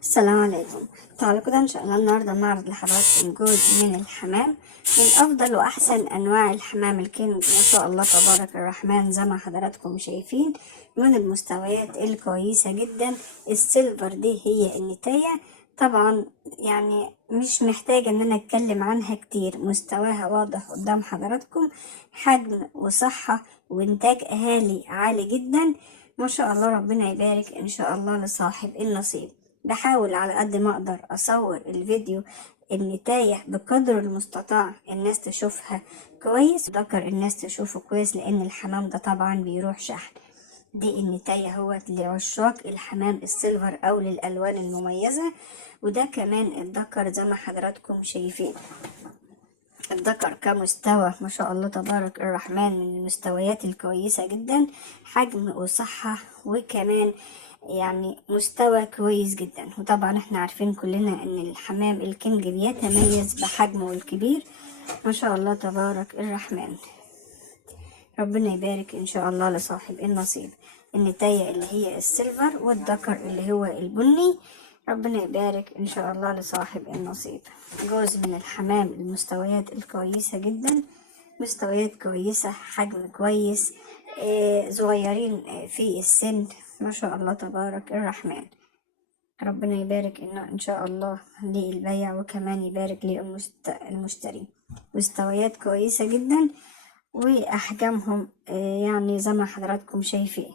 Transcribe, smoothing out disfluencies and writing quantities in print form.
السلام عليكم. تعالوا كده ان شاء الله النهارده نعرض لحضراتكم جزء من الحمام، من افضل واحسن انواع الحمام الكينج ما شاء الله تبارك الرحمن. زي ما حضراتكم شايفين من المستويات الكويسه جدا. السيلفر دي هي النتايه، طبعا يعني مش محتاجه ان انا اتكلم عنها كتير، مستواها واضح قدام حضراتكم، حجم وصحه وانتاج اهالي عالي جدا ما شاء الله. ربنا يبارك ان شاء الله لصاحب النصيب. بحاول على قد ما اقدر اصور الفيديو النتاية بقدر المستطاع الناس تشوفها كويس، ذكر الناس تشوفه كويس، لان الحمام ده طبعا بيروح شحن. دي النتاية هو لعشاق الحمام السيلفر او للالوان المميزة. وده كمان الذكر زي ما حضراتكم شايفين. الذكر كمستوى ما شاء الله تبارك الرحمن من المستويات الكويسة جدا، حجم وصحة وكمان يعني مستوى كويس جدا. وطبعا احنا عارفين كلنا ان الحمام الكنج بيتميز بحجمه الكبير ما شاء الله تبارك الرحمن. ربنا يبارك ان شاء الله لصاحب النصيب. النتاية اللي هي السيلفر والذكر اللي هو البني، ربنا يبارك ان شاء الله لصاحب النصيب. جوز من الحمام المستويات الكويسة جدا، مستويات كويسة، حجم كويس، صغيرين في السن ما شاء الله تبارك الرحمن. ربنا يبارك إن شاء الله للبيع وكمان يبارك للمشتري. مستويات كويسة جدا وأحجامهم يعني زي ما حضراتكم شايفين.